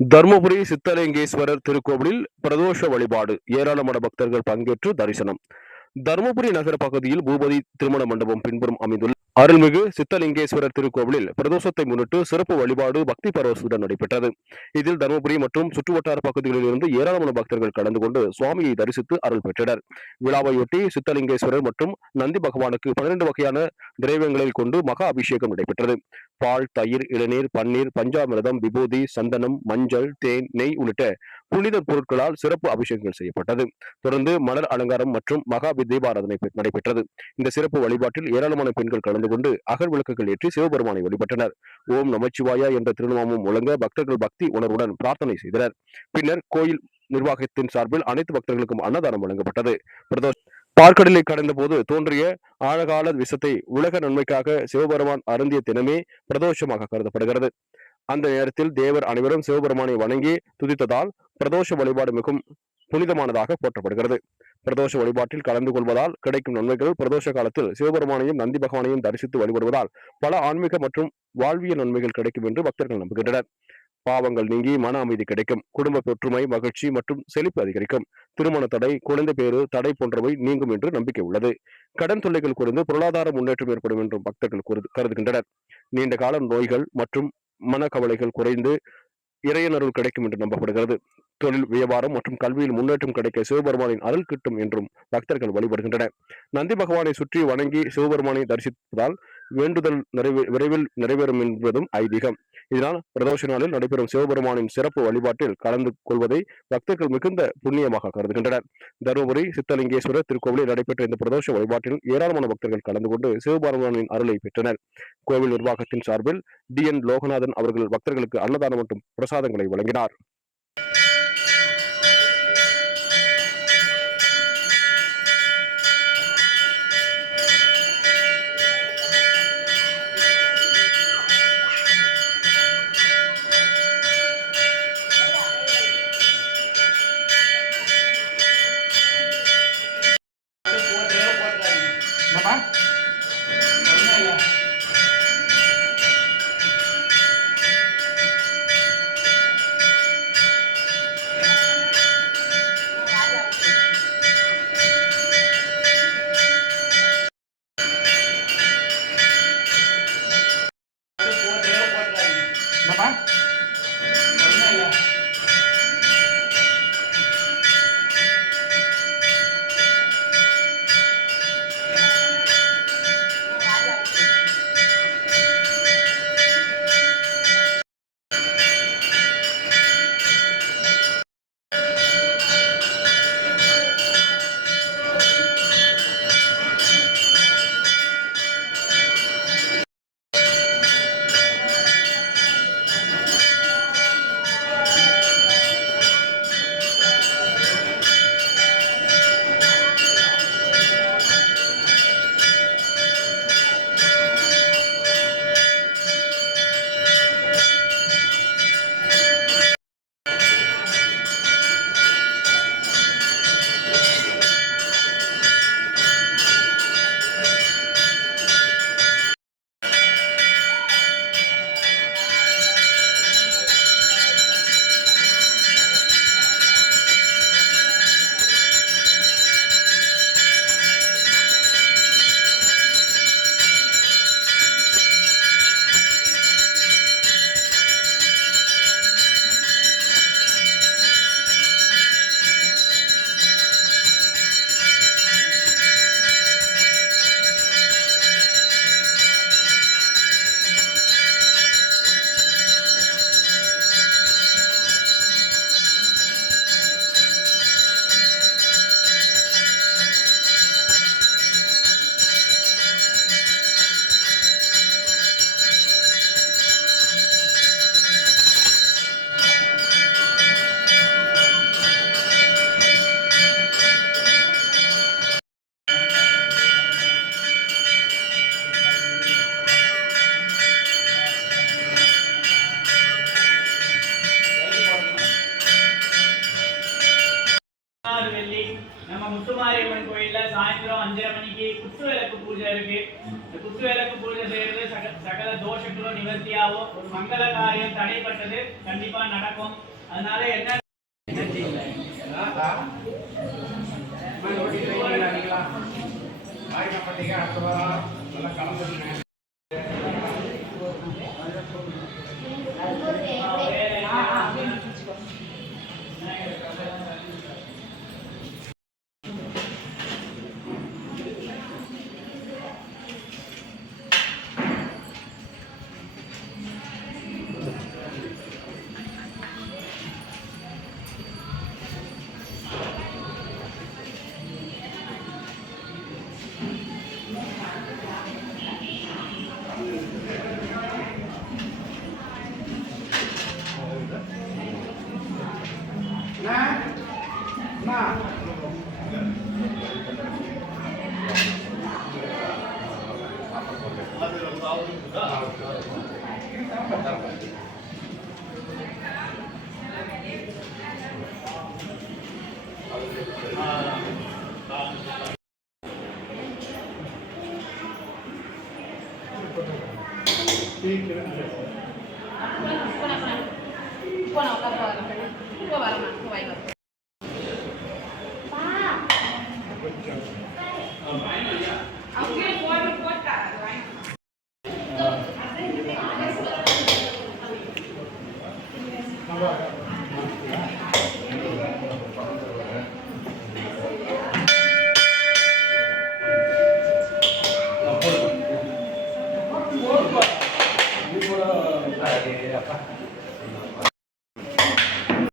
தர்மபுரி சித்தலிங்கேஸ்வரர் திருக்கோவிலில் பிரதோஷ வழிபாடு ஏராளமான பக்தர்கள் பங்கேற்று தரிசனம். தருமபுரி நகர பகுதியில் பூபதி திருமண மண்டபம் பின்புறம் அமைந்துள்ள அருள்மிகு சித்தலிங்கேஸ்வரர் திருக்கோவிலில் பிரதோஷத்தை முன்னிட்டு சிறப்பு வழிபாடு பக்தி பரவசுடன் நடைபெற்றது. இதில் தருமபுரி மற்றும் சுற்றுவட்டார பகுதிகளில் இருந்து ஏராளமான பக்தர்கள் கலந்து கொண்டு சுவாமியை தரிசித்து அருள் பெற்றனர். விழாவையொட்டி சித்தலிங்கேஸ்வரர் மற்றும் நந்தி பகவானுக்கு 12 வகையான திரவியங்களில் கொண்டு மகா அபிஷேகம் நடைபெற்றது. பால், தயிர், இளநீர், பன்னீர், பஞ்சாமிர்தம், விபூதி, சந்தனம், மஞ்சள், தேன், நெய் உள்ளிட்ட புனித பொருட்களால் சிறப்பு அபிஷேகங்கள் செய்யப்பட்டது. தொடர்ந்து மலர் அலங்காரம் மற்றும் மகா தீபாராதனை நடைபெற்றது. இந்த சிறப்பு வழிபாட்டில் ஏராளமான பெண்கள் கலந்து கொண்டு அகல் விளக்குகள் ஏற்றி சிவபெருமானை வழிபட்டனர். ஓம் நமச்சிவாயா என்ற திருநாமம் முழங்க பக்தர்கள் பக்தி உணர்வுடன் பிரார்த்தனை செய்தனர். பின்னர் கோயில் நிர்வாகத்தின் சார்பில் அனைத்து பக்தர்களுக்கும் அன்னதானம் வழங்கப்பட்டது. பார்க்கடலை கடந்த போது தோன்றிய ஆழகால விஷத்தை உலக நன்மைக்காக சிவபெருமான் அருந்திய தினமே பிரதோஷமாக கருதப்படுகிறது. அந்த நேரத்தில் தேவர் அனைவரும் சிவபெருமானை வணங்கி துதித்ததால் பிரதோஷ வழிபாடு மிகவும் புனிதமானதாக போற்றப்படுகிறது. பிரதோஷ வழிபாட்டில் கலந்து கொள்வதால் கிடைக்கும் நன்மைகள் பிரதோஷ காலத்தில் சிவபெருமானையும் நந்தி பகவானையும் தரிசித்து வழிபடுவதால் பல ஆன்மீக மற்றும் வாழ்வியல் நன்மைகள் கிடைக்கும் என்று பக்தர்கள் நம்புகின்றனர். பாவங்கள் நீங்கி மன அமைதி கிடைக்கும், குடும்ப ஒற்றுமை, மகிழ்ச்சி மற்றும் செழிப்பு அதிகரிக்கும், திருமண தடை, குழந்தை பேறு தடை போன்றவை நீங்கும் என்று நம்பிக்கை உள்ளது. கடன் தொல்லைகள் குறைந்து பொருளாதார முன்னேற்றம் ஏற்படும் என்றும் பக்தர்கள் கருதுகின்றனர். நீண்ட கால நோய்கள் மற்றும் மனக்கவலைகள் குறைந்து இறையனருள் கிடைக்கும் என்று நம்பப்படுகிறது. தொழில், வியாபாரம் மற்றும் கல்வியில் முன்னேற்றம் கிடைக்க சிவபெருமானின் அருள் கிட்டும் என்றும் பக்தர்கள் வழிபடுகின்றனர். நந்தி பகவானை சுற்றி வணங்கி சிவபெருமானை தரிசிப்பதால் வேண்டுதல் விரைவில் நிறைவேறும் என்பதும் ஐதீகம். இதனால் பிரதோஷ நாளில் நடைபெறும் சிவபெருமானின் சிறப்பு வழிபாட்டில் கலந்து கொள்வதை பக்தர்கள் மிகுந்த புண்ணியமாக கருதுகின்றனர். தருமபுரி சித்தலிங்கேஸ்வரர் திருக்கோவிலில் நடைபெற்ற இந்த பிரதோஷ வழிபாட்டில் ஏராளமான பக்தர்கள் கலந்து கொண்டு சிவபெருமானின் அருளை பெற்றனர். கோவில் நிர்வாகத்தின் சார்பில் DN லோகநாதன் அவர்கள் பக்தர்களுக்கு அன்னதானம் மற்றும் பிரசாதங்களை வழங்கினார். முத்துமாரியம்மன் கோயில்ல சாயந்தரம் 5:30 மணிக்கு குத்து விளக்கு பூஜை இருக்கு. இந்த குத்து விளக்கு பூஜை செய்யறது சகல தோஷங்களும் நிவர்த்தியாகும். ஒரு மங்கள காரியம் தடைப்பட்டது கண்டிப்பா நடக்கும். அதனால என்ன இப்போ நான் வரேன்